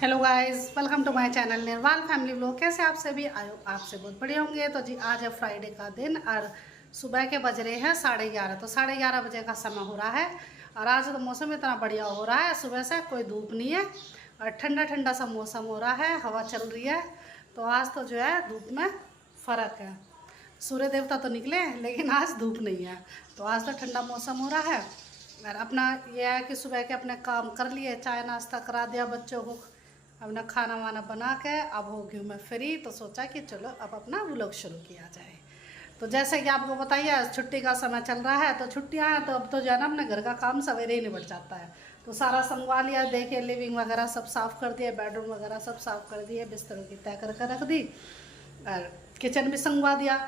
Hello guys, welcome to my channel Nirwal family vlog. कैसे आप सभी आयो आपसे बहुत बढ़िया होंगे। तो जी आज है फ्राइडे का दिन और सुबह के बज रहे हैं 11:30। तो 11:30 बजे का समय हो रहा है और आज तो मौसम इतना बढ़िया हो रहा है, सुबह से कोई धूप नहीं है और ठंडा ठंडा सा मौसम हो रहा है, हवा चल रही है। तो आज तो जो है धूप में फ़र्क है, सूर्य देवता तो निकले लेकिन आज धूप नहीं है। तो आज तो ठंडा मौसम हो रहा है और अपना यह है कि सुबह के अपने काम कर लिए, चाय नाश्ता करा दिया बच्चों को, अपना खाना वाना बना के अब हो गई मैं फ्री। तो सोचा कि चलो अब अपना व्लॉग शुरू किया जाए। तो जैसे कि आपको बताइए छुट्टी का समय चल रहा है, तो छुट्टियां हैं तो अब तो जो है ना अपने घर का काम सवेरे ही निपट जाता है। तो सारा संगवा लिया, देखिए लिविंग वगैरह सब साफ़ कर दिए, बेडरूम वगैरह सब साफ़ कर दिए, बिस्तरों की तय कर रख दी और किचन भी संगवा दिया।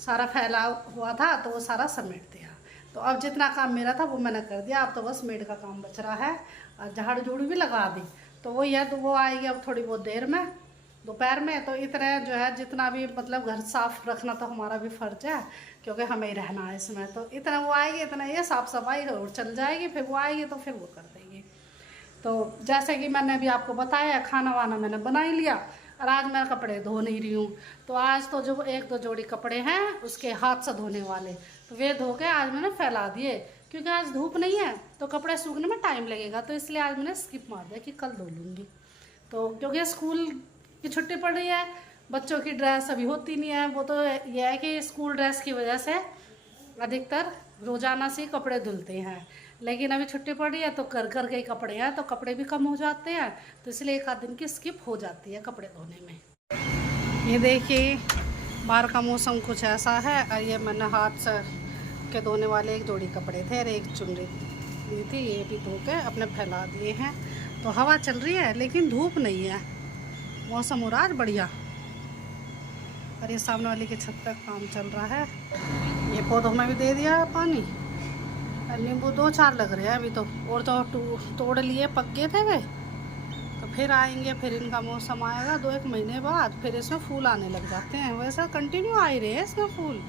सारा फैला हुआ था तो वो सारा समेट दिया। तो अब जितना काम मेरा था वो मैंने कर दिया, अब तो बस मेड का काम बच रहा है और झाड़ू झूड़ू भी लगा दी। तो वही है, तो वो आएगी अब थोड़ी बहुत देर में, दोपहर में। तो इतना जो है जितना भी मतलब घर साफ़ रखना तो हमारा भी फ़र्ज है क्योंकि हमें ही रहना है इसमें। तो इतना वो आएगी, इतना ये साफ़ सफाई और चल जाएगी, फिर वो आएगी तो फिर वो कर देंगी। तो जैसे कि मैंने अभी आपको बताया खाना वाना मैंने बना ही लिया और आज मैं कपड़े धो नहीं रही हूँ। तो आज तो जो एक दो जोड़ी कपड़े हैं उसके हाथ से धोने वाले, तो वे धो के आज मैंने फैला दिए क्योंकि आज धूप नहीं है तो कपड़े सूखने में टाइम लगेगा। तो इसलिए आज मैंने स्किप मार दिया कि कल धो लूँगी। तो क्योंकि स्कूल की छुट्टी पड़ रही है, बच्चों की ड्रेस अभी होती नहीं है। वो तो यह है कि स्कूल ड्रेस की वजह से अधिकतर रोजाना से कपड़े धुलते हैं, लेकिन अभी छुट्टी पड़ी है तो कर कर के ही कपड़े हैं तो कपड़े भी कम हो जाते हैं। तो इसलिए एक आध दिन की स्किप हो जाती है कपड़े धोने में। ये देखिए बाहर का मौसम कुछ ऐसा है और ये मैंने हाथ से के धोने वाले एक जोड़ी कपड़े थे और एक चुनरी दी थी, ये भी धो के अपने फैला दिए हैं। तो हवा चल रही है लेकिन धूप नहीं है, मौसम हो रहा है बढ़िया। और ये सामने वाली की छत पर काम चल रहा है। ये पौधों में भी दे दिया है पानी और नींबू 2-4 लग रहे हैं अभी तो, और तो तोड़ लिए, पक गए थे वे। तो फिर आएंगे, फिर इनका मौसम आएगा 2-1 महीने बाद, फिर इसमें फूल आने लग जाते हैं। वैसा कंटिन्यू आ ही रहे हैं इसमें फूल।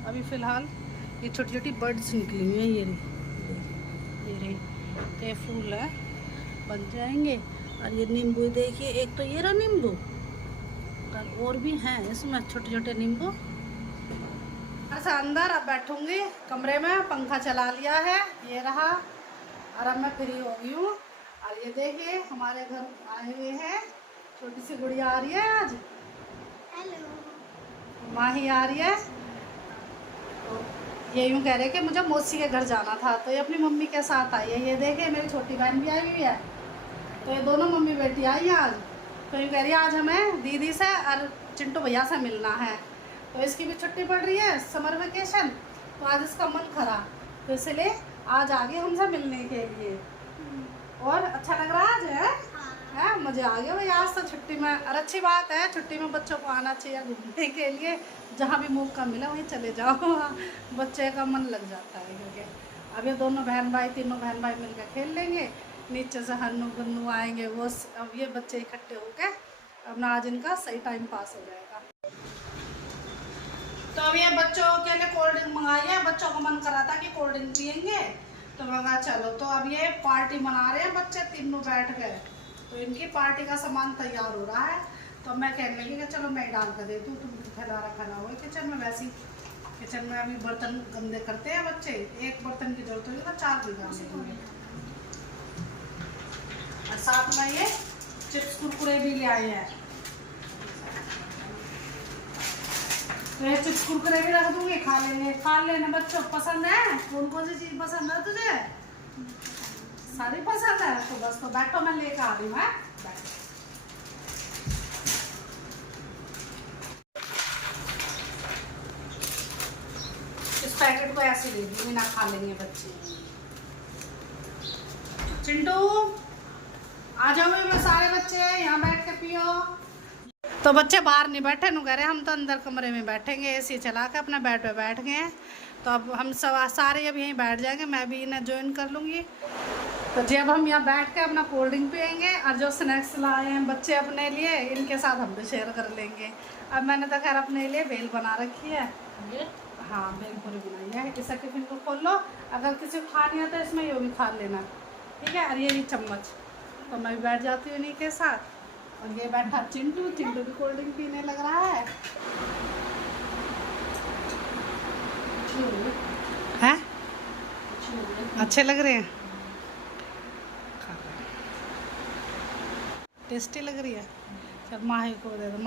अभी फ़िलहाल ये छोटी छोटी बर्ड्स निकली हुई हैं, ये रही ये फूल है, बन जाएंगे। और ये नींबू देखिए, एक तो ये रहा नींबू और भी हैं इसमें छोटे छोटे नींबू। अच्छा अंदर अब बैठूंगी कमरे में, पंखा चला लिया है ये रहा और अब मैं फ्री हो गई हूँ। और ये देखिए हमारे घर आए हुए हैं, छोटी सी गुड़िया आ रही है आज। हेलो, माही आ रही है। तो ये यूँ कह रहे कि मुझे मौसी के घर जाना था तो ये अपनी मम्मी के साथ आई है। ये देखिए मेरी छोटी बहन भी आई हुई है, तो ये दोनों मम्मी बेटी आई हैं आज। तो ये कह रही है आज हमें दीदी से और चिंटू भैया से मिलना है। तो इसकी भी छुट्टी पड़ रही है, समर वेकेशन, तो आज इसका मन खरा तो इसलिए आज आ गए हमसे मिलने के लिए। और अच्छा लग रहा है आज है मुझे आ गया भाई आज तो छुट्टी में। और अच्छी बात है छुट्टी में बच्चों को आना चाहिए घूमने के लिए, जहाँ भी मौका मिला वहीं चले जाओ, बच्चे का मन लग जाता है। क्योंकि अब ये दोनों बहन भाई, तीनों बहन भाई मिलकर खेल लेंगे, नीचे से हन्नू गुन्नू आएंगे, वो अब ये बच्चे इकट्ठे होकर अपना आज इनका सही टाइम पास हो जाएगा। तो अब ये बच्चों के लिए कोल्ड ड्रिंक मंगाई है, बच्चों को मन करा था कि कोल्ड ड्रिंक पियेंगे तो मंगा चलो। तो अब ये पार्टी मना रहे हैं बच्चे तीनों बैठ गए, तो इनकी पार्टी का सामान तैयार हो रहा है। तो मैं कहने लगी कि चलो मैं डाल कर देती हूँ, तुम फैला रखा ना हो किचन में। वैसे ही किचन में अभी बर्तन गंदे करते हैं बच्चे, एक बर्तन की जरूरत होगी तो 4 भी डाल देंगे। और साथ में ये चिप्स कुरकुरे भी ले आए हैं, तो ये चिप्स कुरकुरे भी रख दूंगी, खा लेने बच्चों को पसंद है। कौन कौन सी चीज पसंद है तुझे? सारी पसंद है तो बस, तो बैठो मैं लेकर आ रही हूँ। इस पैकेट को ऐसे ले दूंगी ना, खा लेंगे बच्चे। चिंटू आ जाओ, मैं सारे बच्चे यहाँ बैठ के पियो। तो बच्चे बाहर नहीं बैठे नु कह रहे हम तो अंदर कमरे में बैठेंगे, एसी चला के अपने बेड पे बैठ गए हैं। तो अब हम सब सारे अब यहीं बैठ जाएंगे, मैं भी इन्हें ज्वाइन कर लूँगी। तो जब हम यहाँ बैठ के अपना कोल्ड ड्रिंक पियेंगे और जो स्नैक्स लाए हैं बच्चे अपने लिए, इनके साथ हम भी शेयर कर लेंगे। अब मैंने तो खैर अपने लिए बेल बना रखी है, हाँ बेल पूरी बनाई है। इसे टिफिन को खोल लो, अगर किसी को खानी है तो इसमें ये भी खा लेना, ठीक है। और ये चम्मच तो मैं भी बैठ जाती हूँ इन्हीं के साथ। और ये बैठा चिंटू, चिंटू भी कोल्ड ड्रिंक पीने लग रहा है। हैं? अच्छे लग रहे हैं, टेस्टी लग रही है। चल माही को दे दो,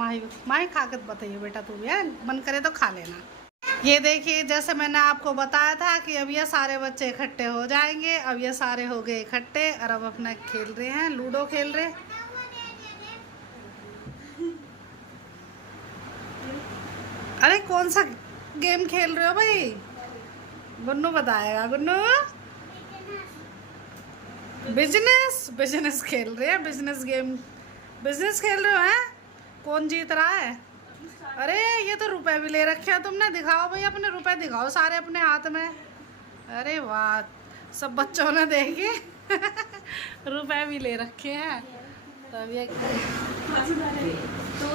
माही खा के बताइए बेटा, तू भी है मन करे तो खा लेना। ये देखिए, जैसे मैंने आपको बताया था कि अब ये सारे बच्चे इकट्ठे हो जाएंगे। अब ये सारे हो गए इकट्ठे और अब अपना खेल रहे हैं, लूडो खेल रहे। अरे कौन सा गेम खेल रहे हो भाई? गुन्नू बताएगा। गुन्नू बिजनेस खेल रहे हैं, बिजनेस गेम, बिजनेस खेल रहे हो हैं? कौन जीत रहा है? अरे ये तो रुपए भी ले रखे हैं तुमने, दिखाओ भाई अपने रुपए, दिखाओ सारे अपने हाथ में। अरे वाह, सब बच्चों ने देखे रुपए भी ले रखे हैं। तब ये तो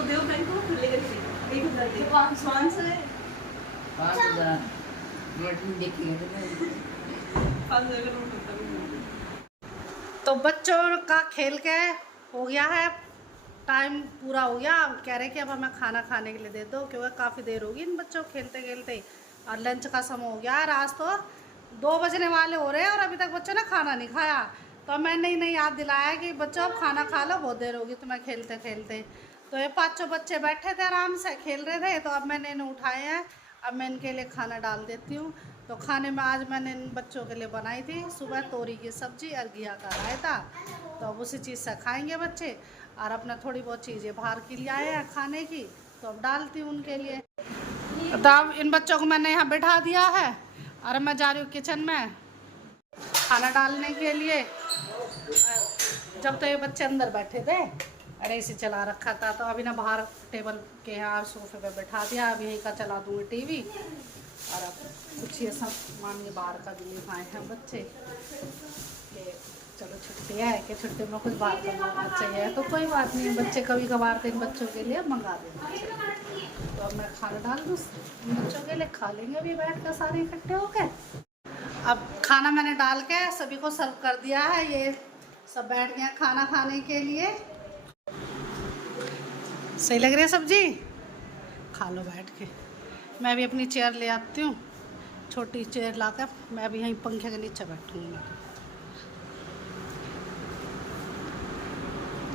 देव बैंक को तो बच्चों का खेल के हो गया है, टाइम पूरा हो गया। अब कह रहे कि अब हमें खाना खाने के लिए दे दो, क्योंकि काफ़ी देर होगी इन बच्चों को खेलते खेलते, और लंच का समय हो गया है। आज तो 2 बजने वाले हो रहे हैं और अभी तक बच्चों ने खाना नहीं खाया। तो मैंने नहीं याद दिलाया कि बच्चों अब खाना खा लो, बहुत देर होगी तुम्हें खेलते खेलते। तो ये 5 बच्चे बैठे थे आराम से खेल रहे थे, तो अब मैंने इन्हें उठाए हैं। अब मैं इनके लिए खाना डाल देती हूँ। तो खाने में आज मैंने इन बच्चों के लिए बनाई थी सुबह तोरी की सब्ज़ी और घिया का रायता। तो अब उसी चीज़ से खाएंगे बच्चे। और अपना थोड़ी बहुत चीज़ें बाहर की लिए आए हैं खाने की, तो अब डालती हूँ उनके लिए। तो अब इन बच्चों को मैंने यहाँ बैठा दिया है और मैं जा रही हूँ किचन में खाना डालने के लिए। जब तो ये बच्चे अंदर बैठे थे और एसी चला रखा था, तो अभी ना बाहर टेबल के यहाँ सोफे पे बैठा दिया। अब यहीं का चला दूँगी टीवी। और अब कुछ ये सब मानिए बाहर का भी ले पाए हैं बच्चे कि चलो छुट्टी है, कि छुट्टी में कुछ बाहर का मंगाना चाहिए। तो कोई बात नहीं, बच्चे कभी कभार तो इन बच्चों के लिए मंगा देना चाहिए। तो अब मैं खाना डाल दूँ इन बच्चों के लिए, खा लेंगे अभी बैठ कर सारे इकट्ठे होकर। अब खाना मैंने डाल के सभी को सर्व कर दिया है। ये सब बैठ गए खाना खाने के लिए। सही लग रही है सब्जी, खा लो बैठ के। मैं भी अपनी चेयर ले आती हूँ, छोटी चेयर लाकर मैं भी यहीं पंखे के नीचे बैठूँगी।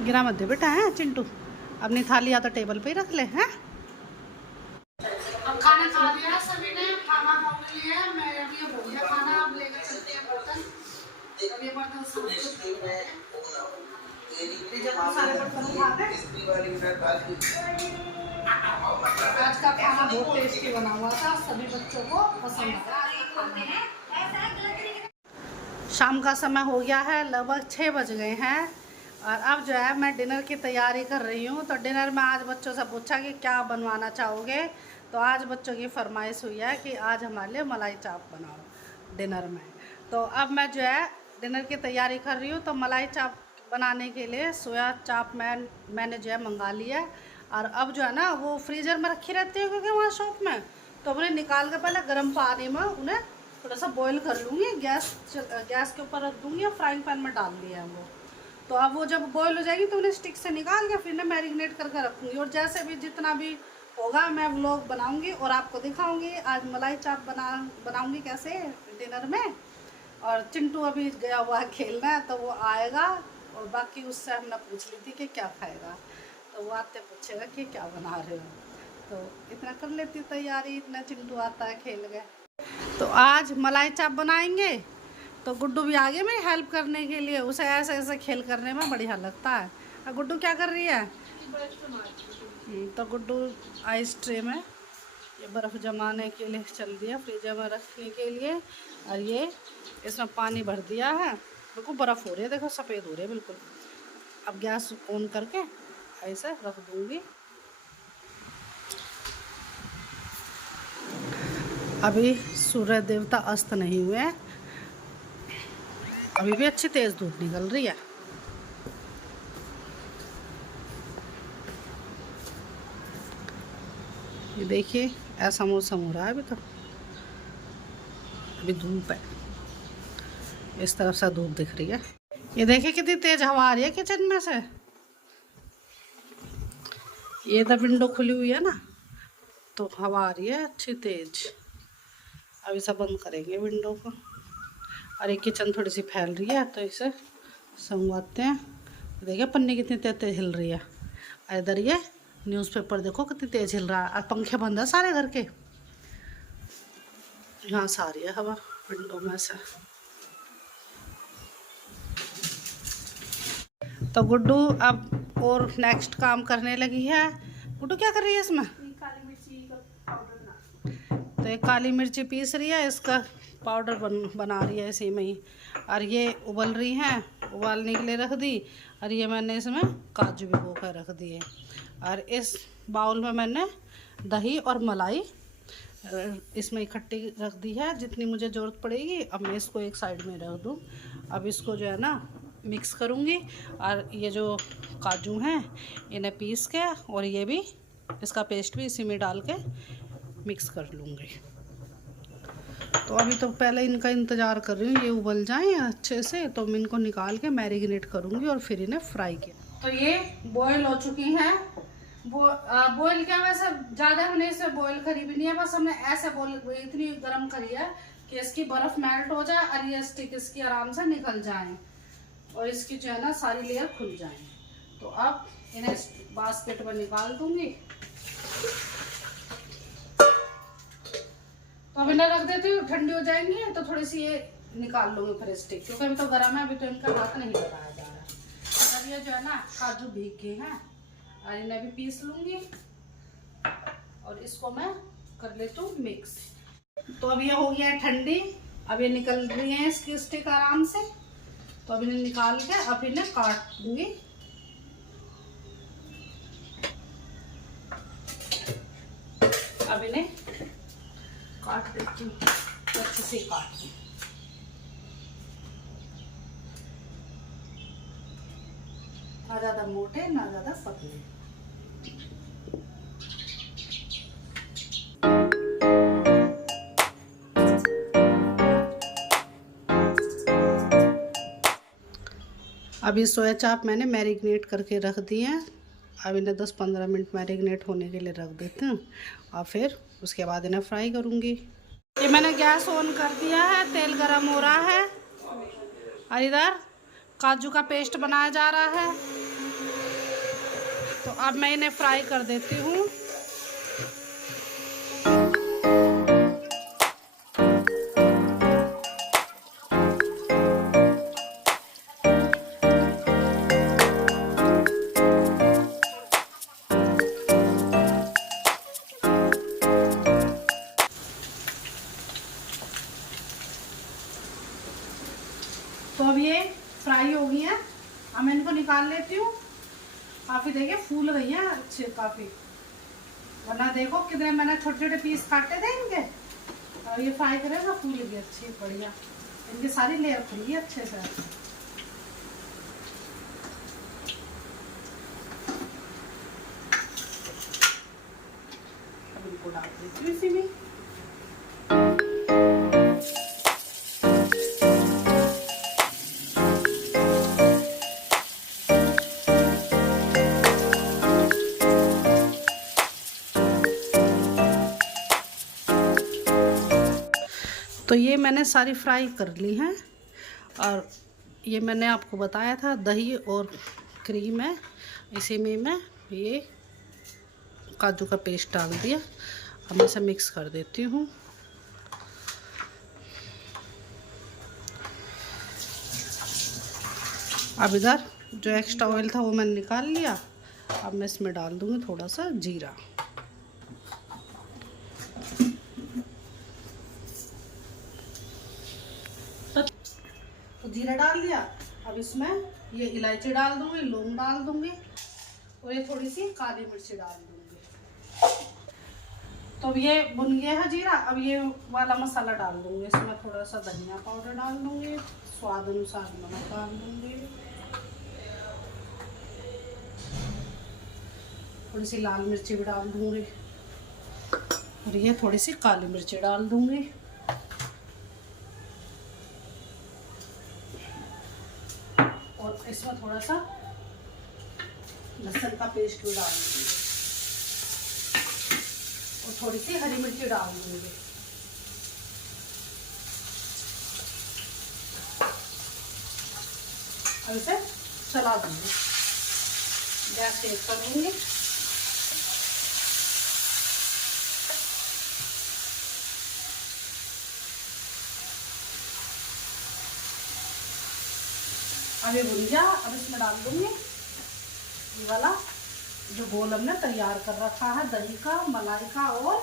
गिरा मत दे बेटा, है चिंटू, अपनी थाली या तो टेबल पे ही रख ले। हैं अब खाना खा लिया सभी ने, खाना खा लिया। मैं अभी हो गया खाना, अब लेकर चलते हैं बर्तन। अब ये बर्तन सारे बर्तन उठा के। आज का खाना बहुत टेस्टी बना हुआ था, सभी बच्चों को पसंद आया। शाम का समय हो गया है, लगभग 6 बज गए हैं। और अब जो है मैं डिनर की तैयारी कर रही हूँ। तो डिनर में आज बच्चों से पूछा कि क्या बनवाना चाहोगे। तो आज बच्चों की फरमाइश हुई है कि आज हमारे लिए मलाई चाप बनाओ डिनर में। तो अब मैं जो है डिनर की तैयारी कर रही हूँ। तो मलाई चाप बनाने के लिए सोया चाप मैंने जो है मंगा लिया है। और अब जो है ना वो फ्रीज़र में रखी रहती है, क्योंकि वहाँ शॉप में, तो उन्हें निकाल के पहले गर्म पानी में उन्हें थोड़ा सा बॉईल कर लूँगी। गैस के ऊपर रख दूँगी और फ्राइंग पैन में डाल दिया है वो। तो अब वो जब बॉईल हो जाएगी तो उन्हें स्टिक से निकाल के फिर ना मैरिनेट करके रखूँगी। और जैसे भी जितना भी होगा मैं व्लॉग बनाऊँगी और आपको दिखाऊँगी। आज मलाई चाप बनाऊँगी कैसे डिनर में। और चिंटू अभी गया हुआ है खेलना, तो वो आएगा। और बाकी उससे हमने पूछ ली थी कि क्या खाएगा, तो वो आते पूछेगा कि क्या बना रहे हो। तो इतना कर लेती तैयारी, इतना चिंटू आता है खेल गए। तो आज मलाई चाप बनाएंगे। तो गुड्डू भी आगे मेरी हेल्प करने के लिए, उसे ऐसे ऐसे खेल करने में बढ़िया लगता है। और गुड्डू क्या कर रही है? तो गुड्डू आइस ट्रे में ये बर्फ़ जमाने के लिए चल दिया, फ्रीजर में रखने के लिए। और ये इसमें पानी भर दिया है, बिल्कुल बर्फ़ हो रही है, देखो सफ़ेद हो रही है बिल्कुल। अब गैस ऑन करके ऐसे रख दूँगी। अभी सूर्य देवता अस्त नहीं हुए हैं, अभी भी अच्छी तेज़ धूप निकल रही है। ये देखिए ऐसा मौसम हो रहा है अभी, तो अभी धूप है, इस तरफ से धूप दिख रही है। ये देखिए कितनी तेज हवा आ रही है किचन में से। ये तो विंडो खुली हुई है ना, तो हवा आ रही है अच्छी तेज। अब इसे बंद करेंगे विंडो को। और ये किचन थोड़ी सी फैल रही है तो इसे संगवाते हैं। देखिए पन्नी कितनी तेज तेज हिल रही है। और इधर ये न्यूज़पेपर देखो कितनी तेज हिल रहा है। और पंखे बंद है सारे घर के। यहाँ से आ रही है हवा विंडो में से। तो गुड्डू अब और नेक्स्ट काम करने लगी है। गुड्डू क्या कर रही है इसमें? काली मिर्ची का पाउडर बना। तो एक काली मिर्ची पीस रही है, इसका पाउडर बना रही है इसी में ही। और ये उबल रही हैं, उबालने के लिए रख दी। और ये मैंने इसमें काजू भिगो कर रख दिए। और इस बाउल में मैंने दही और मलाई इसमें इकट्ठी रख दी है, जितनी मुझे ज़रूरत पड़ेगी। अब मैं इसको एक साइड में रख दूँ। अब इसको जो है ना मिक्स करूँगी। और ये जो काजू हैं इन्हें पीस के और ये भी इसका पेस्ट भी इसी में डाल के मिक्स कर लूँगी। तो अभी तो पहले इनका इंतज़ार कर रही हूँ, ये उबल जाएं अच्छे से, तो मैं इनको निकाल के मैरिनेट करूँगी और फिर इन्हें फ्राई किया। तो ये बॉयल हो चुकी हैं। बॉयल क्या, वैसे ज़्यादा हमने इसे बॉयल करी भी नहीं है, बस हमने ऐसे बॉयल इतनी गर्म करी है कि इसकी बर्फ़ मेल्ट हो जाए और ये स्टिक इसकी आराम से निकल जाए और इसकी जो है ना सारी लेयर खुल जाए। तो अब इन्हें बास्केट में निकाल दूँगी। तो अब इन्हें रख देती हूँ, ठंडी हो जाएंगी तो थोड़ी सी ये निकाल लूँगी फिर स्टिक, क्योंकि अभी तो गर्म है, अभी तो इनका हाथ नहीं लगाया जा रहा। अब ये जो है ना काजू भीग के हैं और इन्हें भी पीस लूँगी और इसको मैं कर लेती हूँ मिक्स। तो अब ये हो गया है ठंडी। अब ये निकल रही है इसकी स्टिक आराम से। तो अब इन्हें निकाल के अब इन्हें काट दूँगी। अब इन्हें काट देती हूँ, अच्छे से काट दूँ। ना ज़्यादा मोटे ना ज़्यादा पतले। अभी सोया चाप मैंने मैरिनेट करके रख दिए हैं। अब इन्हें 10-15 मिनट मैरिनेट होने के लिए रख देते हैं और फिर उसके बाद इन्हें फ्राई करूँगी। ये मैंने गैस ऑन कर दिया है, तेल गरम हो रहा है और इधर काजू का पेस्ट बनाया जा रहा है। तो अब मैं इन्हें फ्राई कर देती हूँ। तो अब ये फ्राई हो गई है, अब मैं इनको निकाल लेती हूँ। काफ़ी देखिए फूल गई हैं अच्छे काफ़ी, वरना देखो कितने मैंने छोटे छोटे पीस काटे थे इनके। और ये फ्राई करेगा फूल गई अच्छी बढ़िया, इनकी सारी लेयर खुली है अच्छे से। अब इनको डाल देती हूँ इसी में। तो ये मैंने सारी फ्राई कर ली हैं और ये मैंने आपको बताया था दही और क्रीम है, इसी में मैं ये काजू का पेस्ट डाल दिया। अब मैं इसे मिक्स कर देती हूँ। अब इधर जो एक्स्ट्रा ऑयल था वो मैंने निकाल लिया। अब मैं इसमें डाल दूँगी थोड़ा सा जीरा। तो जीरा डाल दिया। अब इसमें ये इलायची डाल दूंगी, लौंग डाल दूंगी और ये थोड़ी सी काली मिर्ची डाल दूंगी। तो अब ये भुन गया है जीरा। अब ये वाला मसाला डाल दूंगी। इसमें थोड़ा सा धनिया पाउडर डाल दूंगी, स्वाद अनुसार नमक डाल दूंगी, थोड़ी सी लाल मिर्ची भी डाल दूंगी और ये थोड़ी सी काली मिर्ची डाल दूंगी। इसमें थोड़ा सा लहसुन का पेस्ट भी डाल दूँगी और थोड़ी सी हरी मिर्ची डाल दूँगी। अब इसे चला दूँगी, गैस तेज करूँगी। अब ये भुन गया। अब इसमें डाल दूँगी ये वाला जो घोल हमने तैयार कर रखा है, दही का, मलाई का और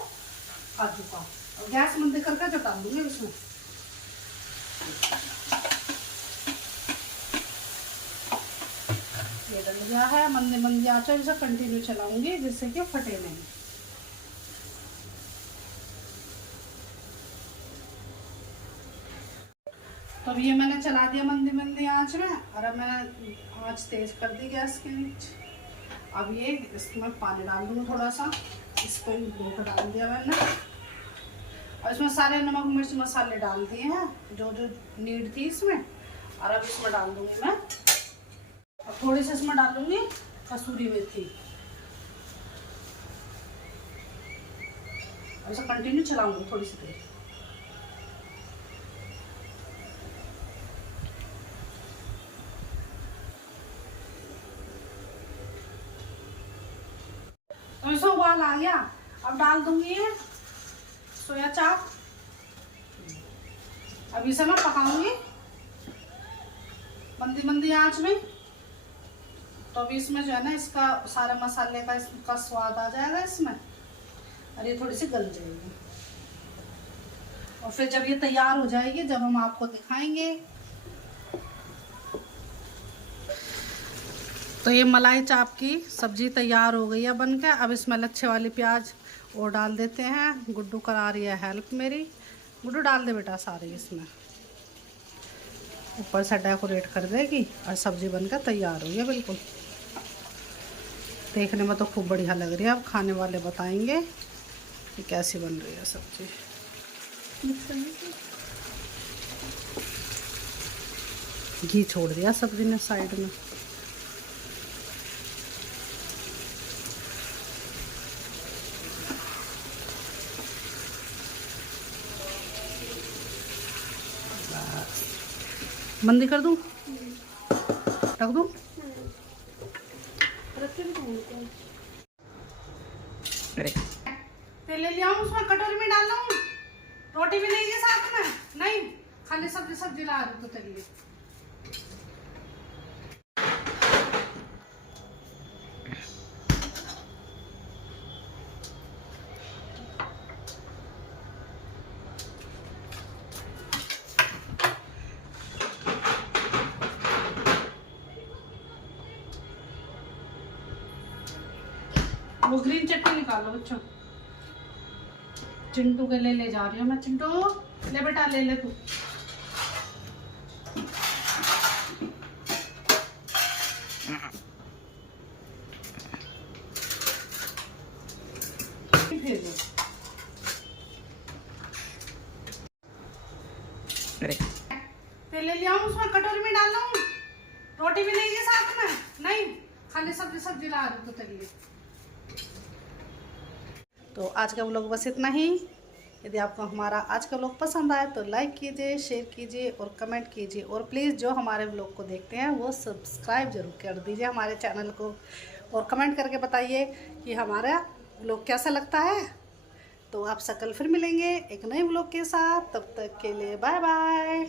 काजू का। और गैस मंद करके जो डाल दूँगी इसमें। ये डल गया है। मंदे मंदी आंच पर इसे कंटिन्यू चलाऊंगी जिससे कि फटे नहीं। तो अब ये मैंने चला दिया मंदी मंदी आंच में, और अब मैंने आंच तेज कर दी गैस के नीचे। अब ये इसमें पानी डाल दूँगी थोड़ा सा, इस पर नमक डाल दिया मैंने, और इसमें सारे नमक मिर्च मसाले डाल दिए हैं जो जो नीड थी इसमें। और अब इसमें डाल दूँगी मैं, और थोड़ी सी इसमें डाल दूँगी कसूरी मेथी। अब इसे कंटिन्यू चलाऊँगी थोड़ी सी देर। तो इसे उबाल आ गया। अब डाल दूंगी ये सोया चाप। अब इसे मैं पकाऊंगी मंदी मंदी आंच में। तो अभी इसमें जो है ना, इसका सारे मसाले का इसका स्वाद आ जाएगा इसमें, और ये थोड़ी सी गल जाएगी। और फिर जब ये तैयार हो जाएगी, जब हम आपको दिखाएंगे। तो ये मलाई चाप की सब्जी तैयार हो गई है बनकर। अब इसमें लच्छे वाली प्याज और डाल देते हैं। गुड्डू करा रही है हेल्प मेरी। गुड्डू डाल दे बेटा सारे इसमें, ऊपर से डेकोरेट कर देगी और सब्जी बनकर तैयार हो गई है बिल्कुल। देखने में तो खूब बढ़िया लग रही है। अब खाने वाले बताएंगे कि कैसी बन रही है सब्जी। घी छोड़ दिया सब्जी ने साइड में। मंदी कर दूं, रख दूं। तेल ले लिया हूँ, उसमें कटोरी में डाल लूँ। रोटी भी नहीं है साथ में, नहीं खाली सब्जी सब्जी ला रही तो चलिए। वो ग्रीन चटनी निकालो बच्चों। चिंटू के लिए ले जा रही हूँ मैं। चिंटू ले बेटा, ले ले तू। तेल ले लिया हूँ, उसमें कटोरी में डाल लूँ। रोटी भी नहीं है साथ में, नहीं खाली सब्जी सब्जी ला रही तो चलिए। तो आज का व्लॉग बस इतना ही। यदि आपको हमारा आज का व्लॉग पसंद आए तो लाइक कीजिए, शेयर कीजिए और कमेंट कीजिए। और प्लीज़ जो हमारे व्लॉग को देखते हैं वो सब्सक्राइब जरूर कर दीजिए हमारे चैनल को, और कमेंट करके बताइए कि हमारा व्लॉग कैसा लगता है। तो आपसे कल फिर मिलेंगे एक नए व्लॉग के साथ। तब तक के लिए बाय बाय।